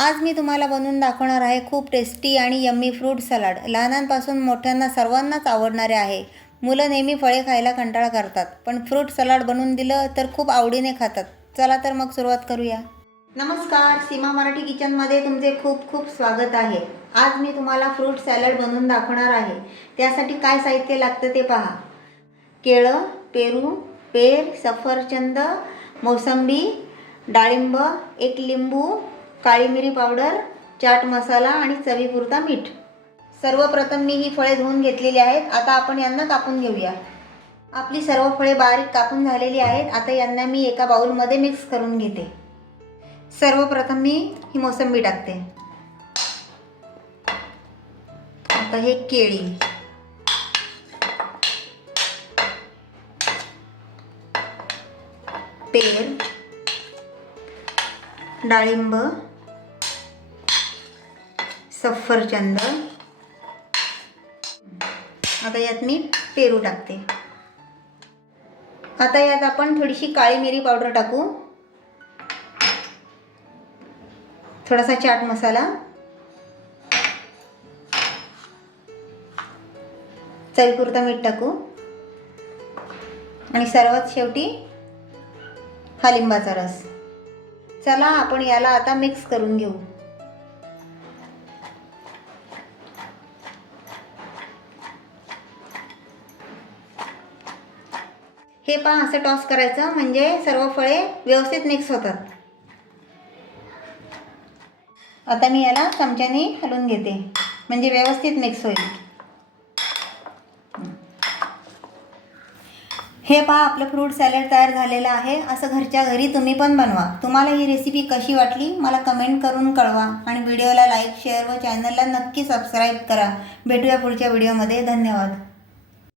आज मी तुम्हाला बनवून दाखवणार आहे खूप टेस्टी आणि यम्मी फ्रूट सलाड लहानांपासून मोठ्यांना सर्वांनाच आवडणारे आहे. मुलं नेहमी फळे खायला कंटाळा करतात पण फ्रूट सलाड बनवून दिलं तर खूप आवडीने खातात. चला तर मग सुरुवात करूया. नमस्कार सीमा मराठी किचनमध्ये तुमचे खूप खूप स्वागत आहे. आज मी तुम्हाला फ्रूट सॅलड बनवून दाखवणार आहे. त्यासाठी काय साहित्य लागतं ते पहा. केळं पेरू पेर सफरचंद मोसंबी डाळिंब एक लिंबू काळी मिरी पावडर चाट मसाला आणि चवीपुरता मीठ. सर्वप्रथम मी ही फळे धुवून घेतलेली आहेत. आता आपण यांना कापून घेऊया. आपली सर्व फळे बारीक कापून झालेली आहेत. आता यांना मी एका बाऊलमध्ये मिक्स करून घेते. सर्वप्रथम मी ही मोसंबी टाकते. आता हे केळी. पेर. डाळिंब. सफरचंद. आता यात मी पेरू टाकते. आता यात आपण थोडीशी काळी मिरी पावडर टाकू. थोडासा चाट मसाला. चवीपुरता मीठ टाकू. आणि सर्वात शेवटी हा लिंबाचा रस. चला आपण याला आता मिक्स करून घेऊ. हे पहा असं टॉस करायचं म्हणजे सर्व फळे व्यवस्थित मिक्स होतात. आता मी याला चमच्याने हलवून घेते. म्हणजे व्यवस्थित मिक्स होईल. हे पहा आपलं फ्रूट सॅलड तयार झालेलं आहे. असं घरच्या घरी तुम्ही पण बनवा. तुम्हाला ही रेसिपी कशी वाटली मला कमेंट करून कळवा. आणि व्हिडिओला लाईक शेअर व चॅनलला नक्की सबस्क्राईब करा. भेटूया पुढच्या व्हिडिओमध्ये धन्यवाद.